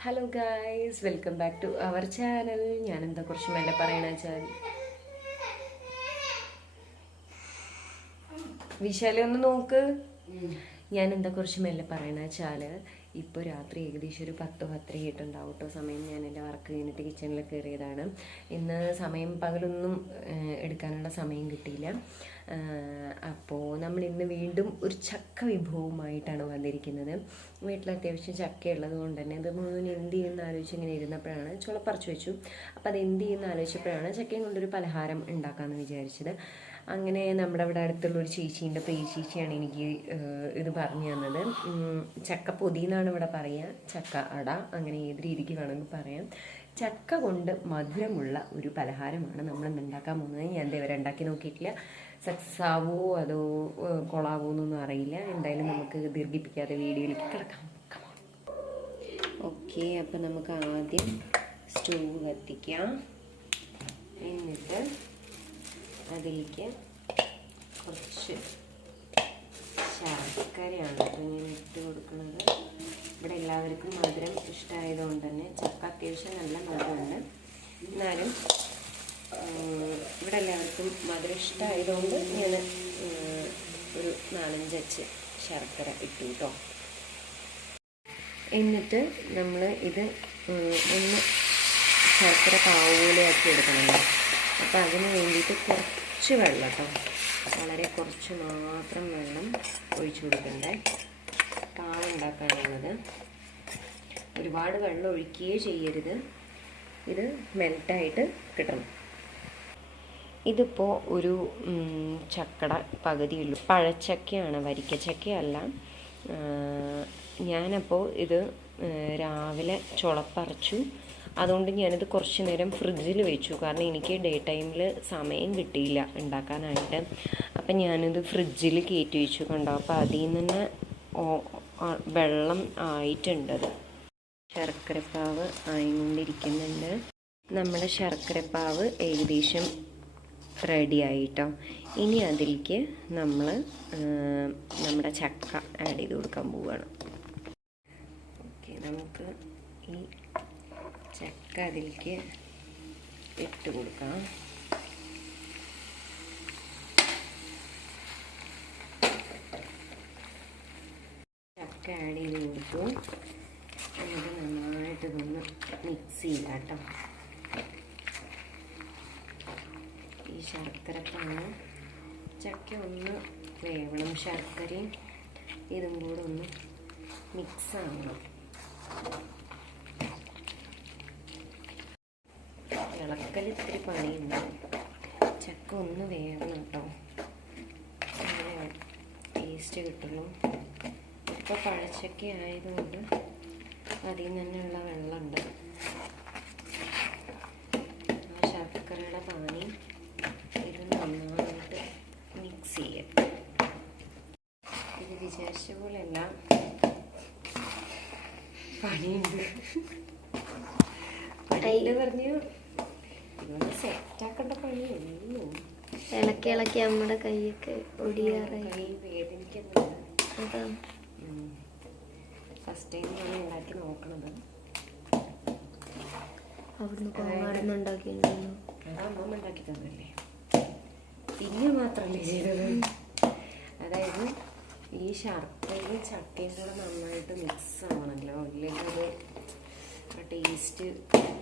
Hello guys welcome back to our channel ഞാൻ എന്താ കുറച്ച് മേലെ പറയണ വെച്ചാൽ വിശാലം ഒന്ന് നോക്ക്. ഞാൻ എന്താ കുറച്ച് മേലെ പറയണ വെച്ചാൽ ഇപ്പോൾ രാത്രി ഏകദേശം ഒരു പത്ത് പത്തര കേട്ടുണ്ടാവും കേട്ടോ സമയം ഞാൻ എന്റെ വർക്ക് കഴിഞ്ഞിട്ട് കിച്ചണിൽ കയറിയതാണ് ഇന്ന് സമയം പകലൊന്നും എടുക്കാനുള്ള സമയം കിട്ടിയില്ല. അപ്പോൾ നമ്മൾ ഇന്ന് വീണ്ടും ഒരു ചക്ക വിഭവമായിട്ടാണ് വന്നിരിക്കുന്നത്. വീട്ടിൽ അത്യാവശ്യം ചക്ക ഉള്ളത് കൊണ്ട് തന്നെ ഇത് മുഴുവൻ എന്ത് ചെയ്യുന്ന ആലോചിച്ച് ഇങ്ങനെ ഇരുന്നപ്പോഴാണ് ചുളപ്പറിച്ച് വെച്ചു. അപ്പോൾ അത് എന്ത് ചെയ്യുന്ന ആലോചിച്ചപ്പോഴാണ് ചക്കയും കൊണ്ടൊരു പലഹാരം ഉണ്ടാക്കാമെന്ന് വിചാരിച്ചത്. അങ്ങനെ നമ്മുടെ അവിടെ അടുത്തുള്ള ഒരു ചേച്ചീന്റെ പ്രിയ ചേച്ചിയാണ് എനിക്ക് ഇത് പറഞ്ഞു തന്നത്. ചക്ക പൊതി എന്നാണ് ഇവിടെ പറയുക. ചക്ക അട അങ്ങനെ ഏത് രീതിക്ക് വേണമെങ്കിൽ പറയാം. ചക്ക കൊണ്ട് മധുരമുള്ള ഒരു പലഹാരമാണ് നമ്മൾ ഉണ്ടാക്കാൻ പോകുന്നത്. ഞാൻ ഇതുവരെ ഉണ്ടാക്കി നോക്കിയിട്ടില്ല. സക്സസ് ആവോ അതോ കൊളാവോ എന്നൊന്നും അറിയില്ല. എന്തായാലും നമുക്ക് ദീർഘിപ്പിക്കാതെ വീഡിയോയിലേക്ക് കിടക്കാം. ഓക്കെ അപ്പം നമുക്ക് ആദ്യം സ്റ്റൂ കത്തിക്കാം. എന്നിട്ട് അതിലേക്ക് കുറച്ച് ശർക്കരയാണ് കേട്ടോ ഞാൻ ഇട്ട് കൊടുക്കുന്നത്. ഇവിടെ എല്ലാവർക്കും മധുരം ഇഷ്ടമായതുകൊണ്ട് തന്നെ ചക്ക അത്യാവശ്യം നല്ല മധുരമുണ്ട്. എന്നാലും ഇവിടെ എല്ലാവർക്കും മധുരം ഇഷ്ടമായതുകൊണ്ട് ഞാൻ ഒരു നാലഞ്ചച്ച് ശർക്കര ഇട്ടു കേട്ടോ. എന്നിട്ട് നമ്മൾ ഇത് ഒന്ന് ശർക്കര പാവൂലയാക്കി എടുക്കണമല്ലോ അപ്പോൾ അതിന് വേണ്ടിയിട്ട് കുറച്ച് വെള്ളം കേട്ടോ. വളരെ കുറച്ച് മാത്രം വെള്ളം ഒഴിച്ചു കൊടുക്കണ്ടേ. പാവുണ്ടാക്കാനുള്ളത് ഒരുപാട് വെള്ളം ഒഴിക്കുകയേ ചെയ്യരുത്. ഇത് മെൽറ്റായിട്ട് കിട്ടണം. ഇതിപ്പോൾ ഒരു ചക്കട പകുതിയുള്ളൂ. പഴച്ചക്കയാണ് വരിക്കച്ചക്കയല്ല. ഞാനപ്പോൾ ഇത് രാവിലെ ചുളപ്പറിച്ചു. അതുകൊണ്ട് ഞാനിത് കുറച്ച് നേരം ഫ്രിഡ്ജിൽ വെച്ചു. കാരണം എനിക്ക് ഡേ ടൈമിൽ സമയം കിട്ടിയില്ല ഉണ്ടാക്കാനായിട്ട്. അപ്പം ഞാനിത് ഫ്രിഡ്ജിൽ കയറ്റി വെച്ചു കണ്ടോ. അപ്പോൾ അതിൽ നിന്ന് തന്നെ വെള്ളം ആയിട്ടുണ്ടത് ശർക്കരപ്പാവ് ആയിക്കൊണ്ടിരിക്കുന്നുണ്ട്. നമ്മുടെ ശർക്കരപ്പാവ് ഏകദേശം റെഡി ആയിട്ടോ. ഇനി അതിലേക്ക് നമ്മൾ നമ്മുടെ ചക്ക ആഡ് ചെയ്ത് കൊടുക്കാൻ പോവുകയാണ് ഓക്കെ നമുക്ക് ഈ ചക്ക അതിലേക്ക് ഇട്ട് കൊടുക്കാം ചക്ക ആഡ് ചെയ്ത് കൊടുത്തു. എന്നിട്ട് നന്നായിട്ട് ഇതൊന്ന് മിക്സ് ചെയ്യുക കേട്ടോ. ഈ ശർക്കരപ്പാണ്. ചക്ക ഒന്ന് വേവണം ശർക്കരയും ഇതും കൂടെ ഒന്ന് മിക്സ് ആവണം. ഇളക്കൽ ഇത്തിരി പണിയുണ്ട് ചക്ക ഒന്ന് വേവണം കേട്ടോ. ടേസ്റ്റ് കിട്ടുള്ളൂ ഇപ്പോൾ പഴച്ചക്ക ആയതുകൊണ്ട് അതിൽ നിന്ന് തന്നെയുള്ള വെള്ളമുണ്ട്. ആ ശർക്കരയുടെ പാനി ഇത് നന്നായിട്ട് മിക്സ് ചെയ്യാം. ഇത് വിചാരിച്ച പോലെയല്ല. പണിയുണ്ട്. പണിയുണ്ട് പറഞ്ഞു ഇളക്കി ഇളക്കി നമ്മുടെ കൈയൊക്കെ ഒടിയാറായി. ഉണ്ടാക്കി പിന്നെ മാത്രമല്ലേ അതായത് ഈ ശർക്കരയും ചക്കയും കൂടെ നന്നായിട്ട് മിക്സ് ആവണമല്ലോ ഇല്ലെങ്കിൽ അത് ടേസ്റ്റ്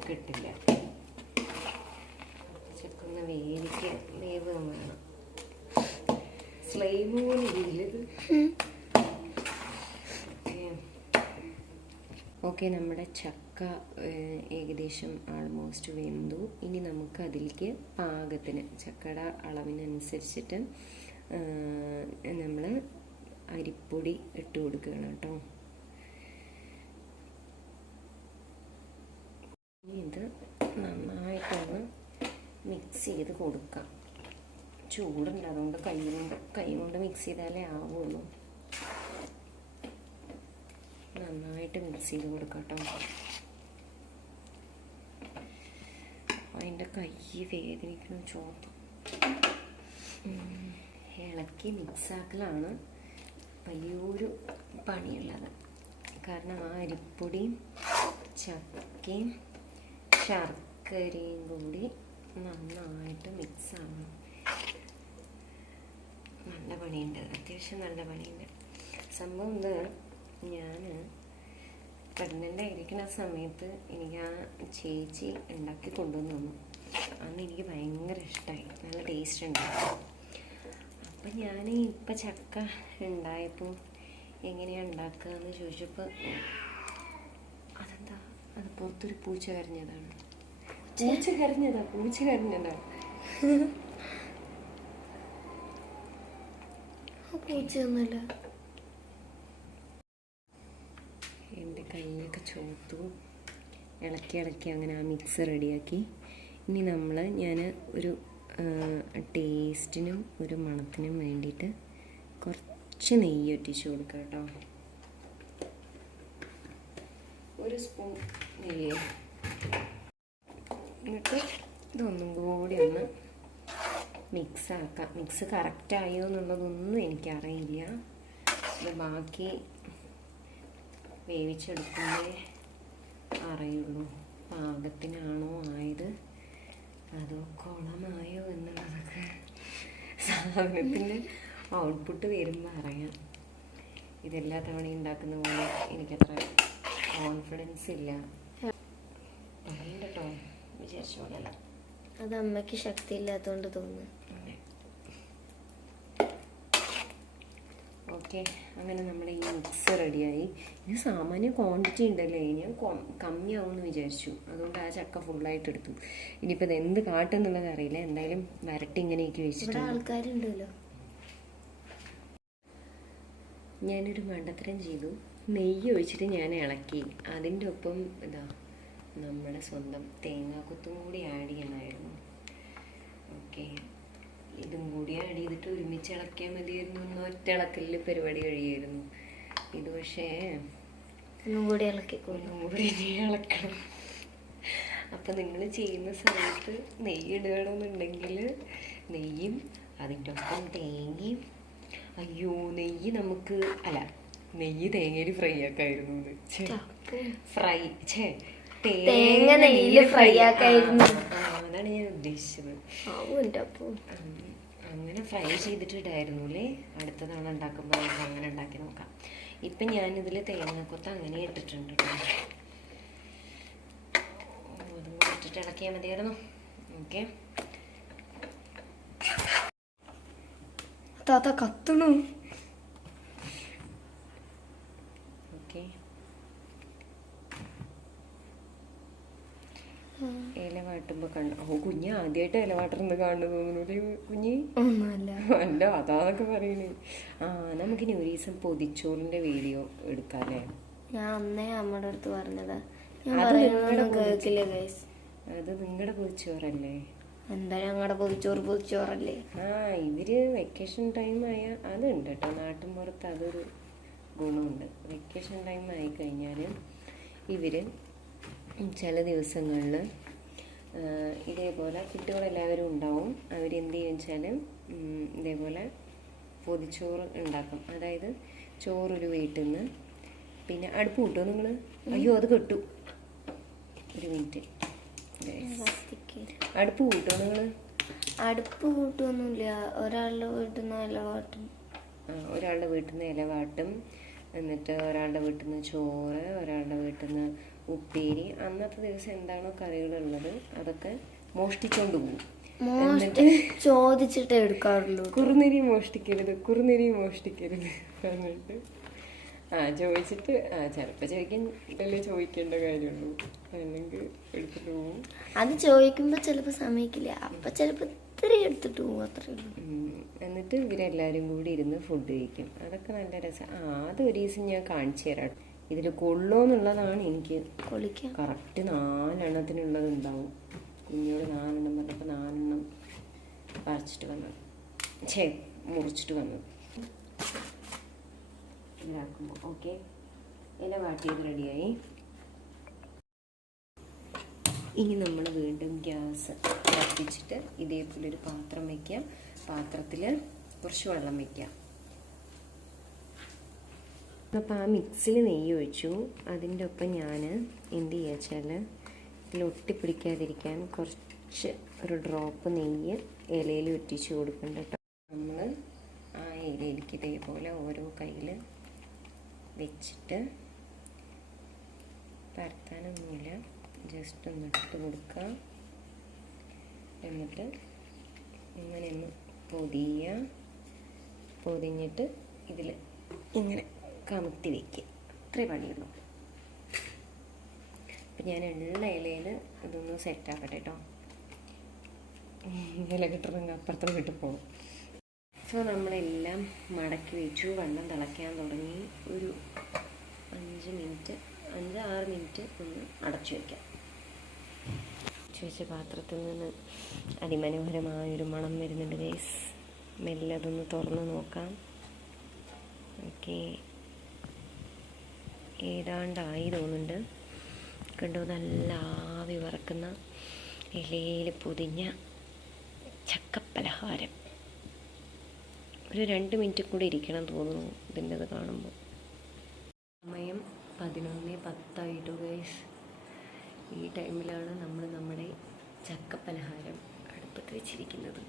കിട്ടില്ല. ചക്ക ഒന്ന് വേവിക്ക വേവ് വേണം പോലെ ഇരിക്കില്ലത് ഓക്കെ നമ്മുടെ ചക്ക ഏകദേശം ആൾമോസ്റ്റ് വെന്തു. ഇനി നമുക്ക് അതിലേക്ക് പാകത്തിന് ചക്കയുടെ അളവിനനുസരിച്ചിട്ട് നമ്മൾ അരിപ്പൊടി ഇട്ട് കൊടുക്കണം കേട്ടോ. ഇത് നന്നായിട്ടൊന്ന് മിക്സ് ചെയ്ത് കൊടുക്കാം. ചൂടുണ്ട് അതുകൊണ്ട് കൈ കൊണ്ട് കൈ കൊണ്ട് മിക്സ് ചെയ്താലേ ആവുള്ളൂ. നന്നായിട്ട് മിക്സ് ചെയ്ത് കൊടുക്കാം കേട്ടോ അതിന്റെ കൈ വേദനിക്കണം ചോത്ത് ഇളക്കി മിക്സാക്കലാണ് വലിയൊരു പണിയുള്ളത്. കാരണം ആ അരിപ്പൊടിയും ചക്കയും ശർക്കരയും കൂടി നന്നായിട്ട് മിക്സ് ആവണം നല്ല പണിയുണ്ട്. അത്യാവശ്യം നല്ല പണിയുണ്ട്. സംഭവം എന്ത്? ഞാൻ പ്രഗ്നന്റ് ആയിരിക്കുന്ന സമയത്ത് എനിക്ക് ആ ചേച്ചി ഉണ്ടാക്കി കൊണ്ടുവന്നു തന്നു. അന്ന് എനിക്ക് ഭയങ്കര ഇഷ്ടമായി നല്ല ടേസ്റ്റ് ഉണ്ടായിരുന്നു. അപ്പം ഞാൻ ഇപ്പം ചക്ക ഉണ്ടായപ്പോൾ എങ്ങനെയാണ് ഉണ്ടാക്കുക എന്ന് ചോദിച്ചപ്പോൾ അതെന്താ? അത് പുറത്തൊരു പൂച്ച കരഞ്ഞതാണ്. പൂച്ച കരഞ്ഞതാ പൂച്ച കരഞ്ഞതാ. പൂച്ചയൊന്നുമില്ല എന്റെ കൈയൊക്കെ ചോത്തു ഇളക്കി ഇളക്കി അങ്ങനെ ആ മിക്സ് റെഡിയാക്കി. ഇനി നമ്മൾ ഞാൻ ഒരു ടേസ്റ്റിനും ഒരു മണത്തിനും വേണ്ടിയിട്ട് കുറച്ച് നെയ്യ് ഒറ്റിച്ച് കൊടുക്കാം കേട്ടോ. ഒരു സ്പൂൺ നെയ്യ്. എന്നിട്ട് ഇതൊന്നും കൂടി ഒന്ന് മിക്സ് ആക്കാം മിക്സ് കറക്റ്റായോ എന്നുള്ളതൊന്നും എനിക്കറിയില്ല. ഇത് ബാക്കി വേവിച്ചെടുക്കുമ്പോഴേ അറിയുള്ളൂ. പാകത്തിനാണോ ആയത്? അതോ കുളമായോ എന്നുള്ളതൊക്കെ സാധനത്തിന്റെ ഔട്ട്പുട്ട് വരുമ്പോൾ അറിയാം. ഇതെല്ലാ തവണയും ഉണ്ടാക്കുന്ന പോലെ എനിക്കത്ര കോൺഫിഡൻസ് ഇല്ല. പോലെയല്ല അത് അമ്മയ്ക്ക് ശക്തി ഇല്ലാത്തതുകൊണ്ട് തോന്നുന്നു ഓക്കെ അങ്ങനെ നമ്മുടെ ഈ മിക്സ് റെഡിയായി. ഇനി സാമാന്യ ക്വാണ്ടിറ്റി ഉണ്ടല്ലേ? ഞാൻ കമ്മിയാവുമെന്ന് വിചാരിച്ചു. അതുകൊണ്ട് ആ ചക്ക ഫുള്ളായിട്ട് എടുത്തു ഇനിയിപ്പോൾ ഇത് എന്ത് കാട്ടെന്നുള്ളത് അറിയില്ല. എന്തായാലും വരട്ടി ഇങ്ങനെയൊക്കെ വെച്ചിട്ട് ആൾക്കാരുണ്ടല്ലോ. ഞാനൊരു മണ്ടത്തരം ചെയ്തു. നെയ്യ് ഒഴിച്ചിട്ട് ഞാൻ ഇളക്കി. അതിന്റെ ഒപ്പം ഇതാ നമ്മുടെ സ്വന്തം തേങ്ങാക്കുത്തും കൂടി ആഡ് ചെയ്യണമായിരുന്നു. ഓക്കെ ഇതും കൂടി ആഡ് ചെയ്തിട്ട് ഒരുമിച്ച് ഇളക്കിയാൽ മതിയായിരുന്നു. എന്ന് ഒറ്റ ഇളക്കലിൽ പരിപാടി കഴിയായിരുന്നു. ഇത് പക്ഷേ ഒന്നും കൂടി ഇളക്കിക്കോളൂ ഒന്നും കൂടി ഇളക്കണം. അപ്പം നിങ്ങൾ ചെയ്യുന്ന സമയത്ത് നെയ്യ് ഇടുകയാണെന്നുണ്ടെങ്കിൽ നെയ്യും അതിന്റെ ഒപ്പം തേങ്ങയും. അയ്യോ നെയ്യ് നമുക്ക് അല്ല നെയ്യ് തേങ്ങയിൽ ഫ്രൈ ആക്കായിരുന്നു ഫ്രൈ ഛേ തേങ്ങ നെയ്യിൽ ഫ്രൈ ആക്കായിരുന്നു. അതാണ് ഞാൻ ഉദ്ദേശിച്ചത്. അങ്ങനെ ഫ്രൈ ചെയ്തിട്ടിടായിരുന്നു അല്ലേ? അടുത്ത തവണ ഉണ്ടാക്കുമ്പോൾ നമുക്ക് അങ്ങനെ ഉണ്ടാക്കി നോക്കാം. ഇപ്പൊ ഞാൻ ഞാനിതിൽ തേങ്ങാക്കൊത്ത് അങ്ങനെ ഇട്ടിട്ടുണ്ട് കേട്ടോ അതും ഇട്ടിട്ട് ഇളക്കിയാൽ മതിയായിരുന്നു. ഓക്കെ. താത്ത കത്തണു ഓക്കെ ഇല വാട്ടുമ്പോൾ കണ്ടു ഓ കുഞ്ഞ് ആദ്യമായിട്ട് ഇലവാട്ടർ എന്ന് കാണുന്നു തോന്നുന്നു കുഞ്ഞി? അല്ല അതാന്നൊക്കെ പറയണേ. ആ നമുക്കിനി ഒരു ദിവസം പൊതിച്ചോറിന്റെ വീഡിയോ എടുക്കാല്ലേ? ഞാൻ അന്നേ അമ്മയുടെ അടുത്ത് പറഞ്ഞതാ. അത് നിങ്ങളുടെ പൊതിച്ചോറല്ലേ? എന്താ ഞങ്ങളുടെ പൊതിച്ചോറ് പൊതിച്ചോറല്ലേ? ആ ഇവർ വെക്കേഷൻ ടൈം ആയ അതുണ്ട് കേട്ടോ നാട്ടിൻ പുറത്ത് അതൊരു ഗുണമുണ്ട്. വെക്കേഷൻ ടൈം ആയി കഴിഞ്ഞാൽ ഇവർ ചില ദിവസങ്ങളിൽ ഇതേപോലെ കുട്ടികളെല്ലാവരും ഉണ്ടാവും. അവരെന്ത് ചെയ്യും വെച്ചാൽ ഇതേപോലെ പൊതിച്ചോറ് ഉണ്ടാക്കും. അതായത് ചോറൊരു വീട്ടിൽ നിന്ന് പിന്നെ അടുപ്പ് കിട്ടുമോ നിങ്ങൾ അയ്യോ അത് കെട്ടു. ഒരു മിനിറ്റ്. അടുപ്പ് കൂട്ടോ നിങ്ങൾ അടുപ്പ് കൂട്ടൊന്നുമില്ല. ഒരാളുടെ വീട്ടിൽ നിന്ന് ഇല വാട്ടും ഒരാളുടെ വീട്ടിൽ നിന്ന് ഇല വാട്ടും. എന്നിട്ട് ഒരാളുടെ വീട്ടിൽ നിന്ന് ചോറ് ഒരാളുടെ വീട്ടിൽ നിന്ന് ഉപ്പേരി. അന്നത്തെ ദിവസം എന്താണോ കറികളുള്ളത് അതൊക്കെ മോഷ്ടിച്ചോണ്ട് പോകും ചോദിച്ചിട്ട് എടുക്കാറുള്ളൂ കുറുനിരി മോഷ്ടിക്കരുത് കുറുനിരി മോഷ്ടിക്കരുത് പറഞ്ഞിട്ട്. ആ ചോദിച്ചിട്ട് ആ ചിലപ്പോൾ ചോദിക്കാൻ അല്ലേ ചോദിക്കേണ്ട കാര്യമുള്ളൂ. അല്ലെങ്കിൽ എടുത്തിട്ട് പോകും അത് ചോദിക്കുമ്പോ ചിലപ്പോ സമയക്കില്ല. അപ്പൊ ചിലപ്പോ ഇത്തിരി എടുത്തിട്ട് പോകും അത്രേ എന്നിട്ട് ഇവരെല്ലാവരും കൂടി ഇരുന്ന് ഫുഡ് കഴിക്കും. അതൊക്കെ നല്ല രസം. ആ അത് ഒരു ദിവസം ഞാൻ കാണിച്ചു തരാം ഇതിൽ കൊള്ളോന്നുള്ളതാണ് എനിക്ക് കറക്റ്റ് നാലെണ്ണത്തിനുള്ളത് ഉണ്ടാവും കുഞ്ഞോട് നാലെണ്ണം പറഞ്ഞപ്പോൾ നാലെണ്ണം പറിച്ചിട്ട് വന്നത്. ഛേ മുറിച്ചിട്ട് വന്നത്. ഇതാക്കുമ്പോൾ ഓക്കെ? ഇല വാട്ടിയത് റെഡിയായി. ഇനി നമ്മൾ വീണ്ടും ഗ്യാസ് കത്തിച്ചിട്ട് ഇതേപോലെ ഒരു പാത്രം വയ്ക്കുക പാത്രത്തിൽ കുറച്ച് വെള്ളം വയ്ക്കുക അപ്പോൾ ആ മിക്സിൽ നെയ്യ് ഒഴിച്ചു. അതിന്റെ ഒപ്പം ഞാൻ എന്ത് ചെയ്യുക വെച്ചാൽ ഇതിൽ ഒട്ടിപ്പിടിക്കാതിരിക്കാൻ കുറച്ച് ഒരു ഡ്രോപ്പ് നെയ്യ് ഇലയിൽ ഒറ്റിച്ച് കൊടുക്കുന്നുണ്ട് കേട്ടോ. നമ്മൾ ആ ഇലയിലേക്ക് ഇതേപോലെ ഓരോ കയ്യിൽ വെച്ചിട്ട് പരത്താനൊന്നുമില്ല ജസ്റ്റ് ഒന്ന് ഇട്ട് കൊടുക്കുക. എന്നിട്ട് ഇങ്ങനെ ഒന്ന് പൊതിയുക. പൊതിഞ്ഞിട്ട് ഇതിൽ ഇങ്ങനെ കമത്തി വയ്ക്കുക ഇത്രേ പണിയുള്ളൂ. അപ്പം ഞാൻ എണ്ണ ഇലയിൽ ഇതൊന്ന് സെറ്റാക്കട്ടെ കേട്ടോ ഇല കിട്ടണമെങ്കിൽ അപ്പുറത്തും വിട്ടു പോകും സോ നമ്മളെല്ലാം മടക്കി വെച്ചു. വെള്ളം തിളയ്ക്കാൻ തുടങ്ങി. ഒരു അഞ്ച് മിനിറ്റ് അഞ്ച് ആറ് മിനിറ്റ് ഒന്ന് അടച്ചു വയ്ക്കാം അടച്ചു വെച്ച പാത്രത്തിൽ നിന്ന് അതിമനോഹരമായൊരു മണം വരുന്നുണ്ട് ഗൈസ് മെല്ലെ അതൊന്ന് തുറന്ന് നോക്കാം. ഓക്കെ ഏതാണ്ടായി തോന്നുന്നുണ്ട്. കണ്ടു നല്ല ആവി വറക്കുന്ന ഇലയിൽ പൊതിഞ്ഞ ചക്കപ്പലഹാരം. ഒരു രണ്ട് മിനിറ്റ് കൂടി ഇരിക്കണം തോന്നുന്നു ഇതിന്റെ അത് കാണുമ്പോൾ. സമയം പതിനൊന്ന് പത്തായിട്ടു ഗൈസ് ഈ ടൈമിലാണ് നമ്മൾ നമ്മുടെ ചക്കപ്പലഹാരം അടുപ്പത്ത് വെച്ചിരിക്കുന്നത്.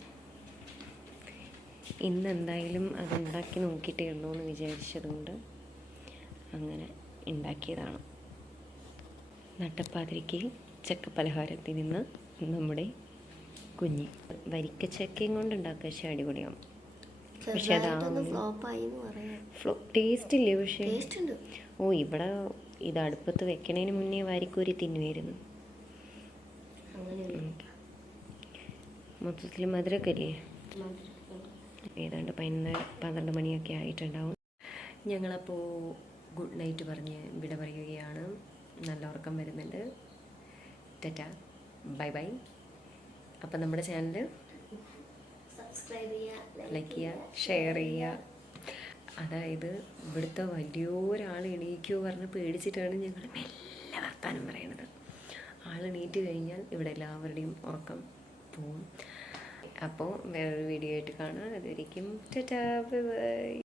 ഇന്ന് എന്തായാലും അത് ഉണ്ടാക്കി നോക്കിയിട്ടേ ഉള്ളൂ എന്ന് വിചാരിച്ചതുകൊണ്ട് അങ്ങനെ ഉണ്ടാക്കിയതാണ്. നട്ടപ്പാതിരിക്ക് ചക്കപ്പലഹാരത്തിൽ നിന്ന് നമ്മുടെ കുഞ്ഞി വരിക്ക ചക്കയും കൊണ്ട് ഉണ്ടാക്കുക. പക്ഷേ അടിപൊളിയാവും പക്ഷെ ഫ്ലോ ടേസ്റ്റ് ഇല്ലേ പക്ഷേ ഓ ഇവിടെ ഇത് അടുപ്പത്ത് വെക്കണതിന് മുന്നേ വാരിക്കോരി തിന്നുമായിരുന്നു മൊത്തത്തിൽ മധുരമൊക്കെ. അല്ലേ ഏതാണ്ട് പതിനൊന്ന് പന്ത്രണ്ട് മണിയൊക്കെ ആയിട്ടുണ്ടാവും. ഞങ്ങളപ്പോൾ ഗുഡ് നൈറ്റ് പറഞ്ഞ് വിട പറയുകയാണ്. നല്ല ഉറക്കം വരുന്നുണ്ട്. ടെറ്റ. Bye bye. അപ്പം നമ്മുടെ ചാനൽ സബ്സ്ക്രൈബ് ചെയ്യുക ലൈക്ക് ചെയ്യുക ഷെയർ ചെയ്യുക അതായത് ഇവിടുത്തെ വലിയൊരാൾ എണീക്കുമോ പറഞ്ഞ് പേടിച്ചിട്ടാണ് ഞങ്ങൾ മെല്ലെ വർത്താനം പറയുന്നത് ആൾ എണീറ്റ് കഴിഞ്ഞാൽ ഇവിടെ എല്ലാവരുടെയും ഉറക്കം പോവും. അപ്പോൾ വേറൊരു വീഡിയോ ആയിട്ട് കാണാം. അതുവരെയും ടാറ്റാ. Bye bye.